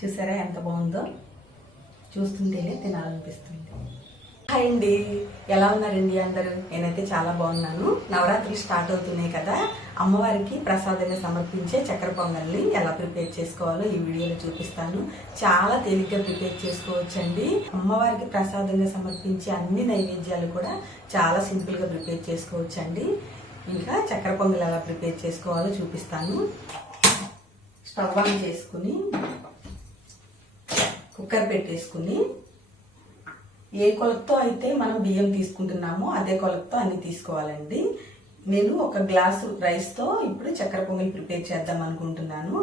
చూసారా ఎంత బాగుందో? చూస్తుంటేనే తినాలనిపిస్తుంది. హాయ్ అండి. ఎలా ఉన్నారండి అందరూ? నేనైతే చాలా బాగున్నాను. నవరాత్రి స్టార్ట్ అవుతున్నాయి కదా. అమ్మవారికి ప్రసాదంగా సమర్పించే చక్కెర పొంగల్ని ఎలా ప్రిపేర్ చేసుకోవాలో ఈ వీడియోలో చూపిస్తాను. చాలా తేలిగ్గా ప్రిపేర్ చేసుకోవచ్చండి. అమ్మవారికి ప్రసాదంగా సమర్పించే అన్ని నైవేద్యాలు కూడా చాలా సింపుల్గా ప్రిపేర్ చేసుకోవచ్చండి. ఇంకా చక్కెర పొంగల్ ఎలా ప్రిపేర్ చేసుకోవాలో చూపిస్తాను. స్టవ్ ఆన్ చేసుకుని కుక్కర్ పెట్టేసుకుని ఏ కొలతతో అయితే మనం బియ్యం తీసుకుంటున్నామో అదే కొలతతో అన్ని తీసుకోవాలండి. నేను ఒక గ్లాసు రైస్తో ఇప్పుడు చక్కెర పొంగల్ ప్రిపేర్ చేద్దాం అనుకుంటున్నాను.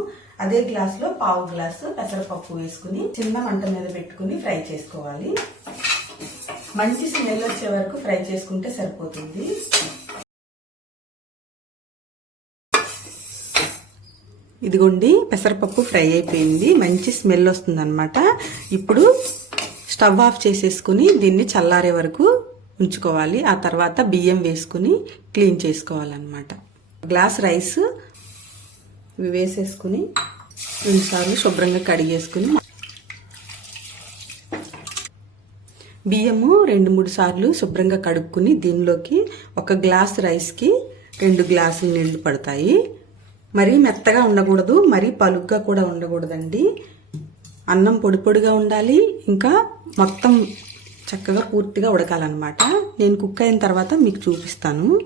అదే గ్లాసులో పావు గ్లాసు పెసరపప్పు వేసుకుని చిన్న మంట మీద పెట్టుకుని ఫ్రై చేసుకోవాలి. మంచి స్మెల్ వచ్చే వరకు ఫ్రై చేసుకుంటే సరిపోతుంది. ఇదిగోండి పెసరపప్పు ఫ్రై అయిపోయింది. మంచి స్మెల్ వస్తుందన్నమాట. ఇప్పుడు స్టవ్ ఆఫ్ చేసేసుకుని దీన్ని చల్లారే వరకు ఉంచుకోవాలి. ఆ తర్వాత బియ్యం వేసుకుని క్లీన్ చేసుకోవాలన్నమాట. గ్లాస్ రైస్ ఇవి వేసేసుకుని రెండుసార్లు శుభ్రంగా కడిగేసుకుని బియ్యము రెండు మూడు సార్లు శుభ్రంగా కడుక్కుని దీనిలోకి ఒక గ్లాస్ రైస్కి రెండు గ్లాసులు నీళ్ళు పడతాయి. మరీ మెత్తగా ఉండకూడదు మరీ పలుగ్గా కూడా ఉండకూడదండి. అన్నం పొడి పొడిగా ఉండాలి ఇంకా మొత్తం చక్కగా పూర్తిగా ఉడకాలన్నమాట. నేను కుక్ అయిన తర్వాత మీకు చూపిస్తాను.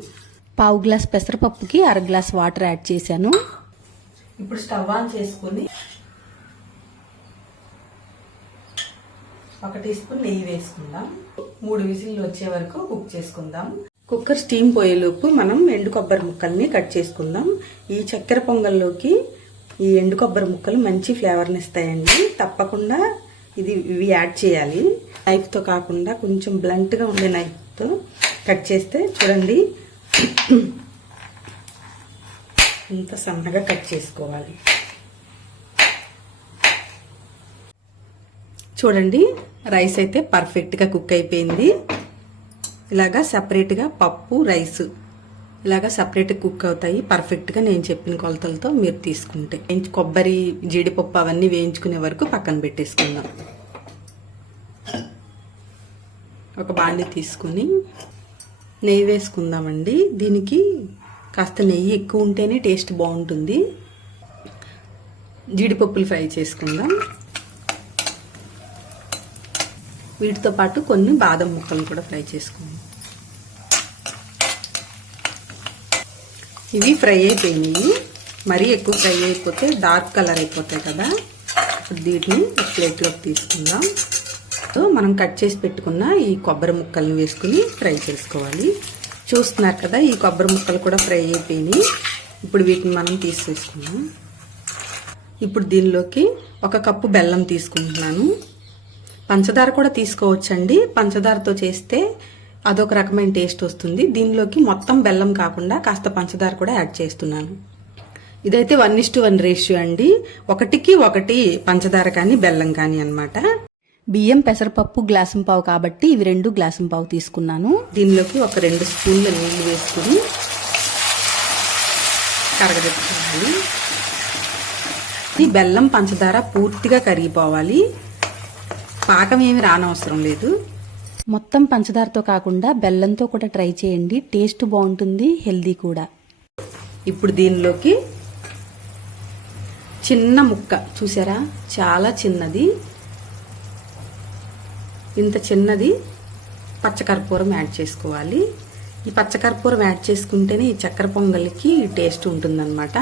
పావు గ్లాస్ పెసరపప్పుకి అర గ్లాస్ వాటర్ యాడ్ చేశాను. ఇప్పుడు స్టవ్ ఆన్ చేసుకుని ఒక టీ స్పూన్ నెయ్యి వేసుకుందాం. మూడు విజిల్లు వచ్చే వరకు కుక్ చేసుకుందాం. కుక్కర్ స్టీమ్ పోయేలోపు మనం ఎండు కొబ్బరి ముక్కల్ని కట్ చేసుకుందాం. ఈ చక్కెర పొంగల్లోకి ఈ ఎండు కొబ్బరి ముక్కలు మంచి ఫ్లేవర్ని ఇస్తాయండి. తప్పకుండా ఇది ఇవి యాడ్ చేయాలి. నైఫ్తో కాకుండా కొంచెం బ్లంట్గా ఉండే నైఫ్తో కట్ చేస్తే చూడండి. ఇంత సన్నగా కట్ చేసుకోవాలి. చూడండి రైస్ అయితే పర్ఫెక్ట్గా కుక్ అయిపోయింది. ఇలాగా సపరేట్గా పప్పు రైస్ ఇలాగా సపరేట్ కుక్ అవుతాయి. పర్ఫెక్ట్గా నేను చెప్పిన కొలతలతో మీరు తీసుకుంటే. కొబ్బరి జీడిపప్పు అవన్నీ వేయించుకునే వరకు పక్కన పెట్టేసుకుందాం. ఒక బాండి తీసుకుని నెయ్యి వేసుకుందామండి. దీనికి కాస్త నెయ్యి ఎక్కువ ఉంటేనే టేస్ట్ బాగుంటుంది. జీడిపప్పులు ఫ్రై చేసుకుందాం. వీటితో పాటు కొన్ని బాదం ముక్కలు కూడా ఫ్రై చేసుకోండి. ఇవి ఫ్రై అయిపోయినాయి. మరీ ఎక్కువ ఫ్రై అయిపోతే డార్క్ కలర్ అయిపోతాయి కదా. వీటిని ప్లేట్లోకి తీసుకుందాం. సో మనం కట్ చేసి పెట్టుకున్న ఈ కొబ్బరి ముక్కల్ని వేసుకుని ఫ్రై చేసుకోవాలి. చూస్తున్నారు కదా ఈ కొబ్బరి ముక్కలు కూడా ఫ్రై అయిపోయినాయి. ఇప్పుడు వీటిని మనం తీసేసుకుందాం. ఇప్పుడు దీనిలోకి ఒక కప్పు బెల్లం తీసుకుంటున్నాను. పంచదార కూడా తీసుకోవచ్చండి. పంచదారతో చేస్తే అదొక రకమైన టేస్ట్ వస్తుంది. దీనిలోకి మొత్తం బెల్లం కాకుండా కాస్త పంచదార కూడా యాడ్ చేస్తున్నాను. ఇదైతే one is to one ratio అండి. ఒకటికి ఒకటి పంచదార కానీ బెల్లం కానీ అన్నమాట. బియ్యం పెసరపప్పు గ్లాసం పావు కాబట్టి ఇవి రెండు గ్లాసం పావు తీసుకున్నాను. దీనిలోకి ఒక రెండు స్పూన్ల నీళ్ళు వేసుకుని కరగబెట్టుకోవాలి ఈ బెల్లం పంచదార పూర్తిగా కరిగిపోవాలి. పాకం ఏమి రానవసరం లేదు. మొత్తం పంచదారతో కాకుండా బెల్లంతో కూడా ట్రై చేయండి. టేస్ట్ బాగుంటుంది హెల్దీ కూడా. ఇప్పుడు దీనిలోకి చిన్న ముక్క. చూసారా? చాలా చిన్నది. ఇంత చిన్నది పచ్చకర్పూరం యాడ్ చేసుకోవాలి. ఈ పచ్చకర్పూరం యాడ్ చేసుకుంటేనే ఈ చక్కెర పొంగల్కి టేస్ట్ ఉంటుందన్నమాట.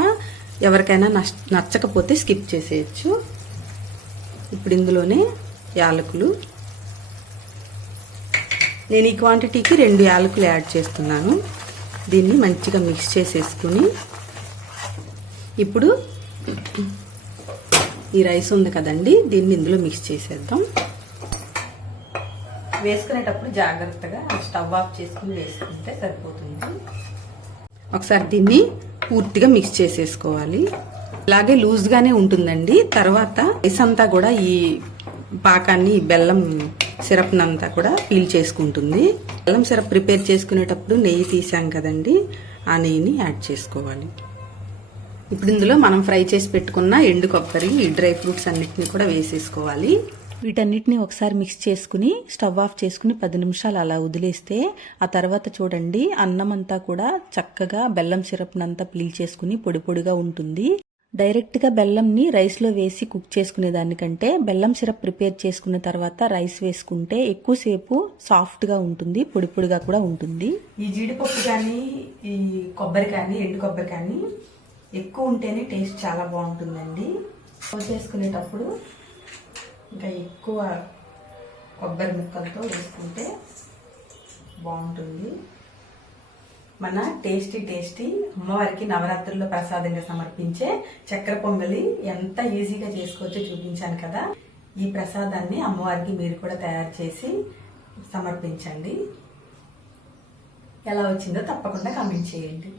ఎవరికైనా నచ్చ నచ్చకపోతే స్కిప్ చేసేయచ్చు. ఇప్పుడు ఇందులోనే యాలకులు. నేను ఈ క్వాంటిటీకి రెండు యాలకులు యాడ్ చేస్తున్నాను. దీన్ని మంచిగా మిక్స్ చేసేసుకుని ఇప్పుడు ఈ రైస్ ఉంది కదండి దీన్ని ఇందులో మిక్స్ చేసేద్దాం. వేసుకునేటప్పుడు జాగ్రత్తగా స్టవ్ ఆఫ్ చేసుకుని వేసుకుంటే సరిపోతుంది. ఒకసారి దీన్ని పూర్తిగా మిక్స్ చేసేసుకోవాలి. అలాగే లూజ్గానే ఉంటుందండి. తర్వాత రైస్ అంతా కూడా ఈ పాకాన్ని బెల్లం సిరప్నంతా కూడా పీల్ చేసుకుంటుంది. బెల్లం సిరప్ ప్రిపేర్ చేసుకునేటప్పుడు నెయ్యి తీసాం కదండి ఆ నెయ్యిని యాడ్ చేసుకోవాలి. ఇప్పుడు ఇందులో మనం ఫ్రై చేసి పెట్టుకున్న ఎండు కొబ్బరి ఈ డ్రై ఫ్రూట్స్ అన్నిటిని కూడా వేసేసుకోవాలి. వీటన్నిటిని ఒకసారి మిక్స్ చేసుకుని స్టవ్ ఆఫ్ చేసుకుని పది నిమిషాలు అలా వదిలేస్తే ఆ తర్వాత చూడండి అన్నం అంతా కూడా చక్కగా బెల్లం సిరప్నంతా పీల్ చేసుకుని పొడి పొడిగా ఉంటుంది. డైరెక్ట్గా బెల్లంని రైస్లో వేసి కుక్ చేసుకునే దానికంటే బెల్లం సిరప్ ప్రిపేర్ చేసుకున్న తర్వాత రైస్ వేసుకుంటే ఎక్కువసేపు సాఫ్ట్గా ఉంటుంది పొడి పొడిగా కూడా ఉంటుంది. ఈ జీడిపప్పు కానీ ఈ కొబ్బరి కానీ ఎండు కొబ్బరి కానీ ఎక్కువ ఉంటేనే టేస్ట్ చాలా బాగుంటుందండి. చేసుకునేటప్పుడు ఇంకా ఎక్కువ కొబ్బరి ముక్కలతో వేసుకుంటే బాగుంటుంది. మన టేస్టీ టేస్టీ అమ్మవారికి నవరాత్రుల్లో ప్రసాదంగా సమర్పించే చక్కెర పొంగలి ఎంత ఈజీగా చేసుకోవచ్చో చూపించాను కదా. ఈ ప్రసాదాన్ని అమ్మవారికి మీరు కూడా తయారు చేసి సమర్పించండి. ఎలా వచ్చిందో తప్పకుండా కామెంట్ చేయండి.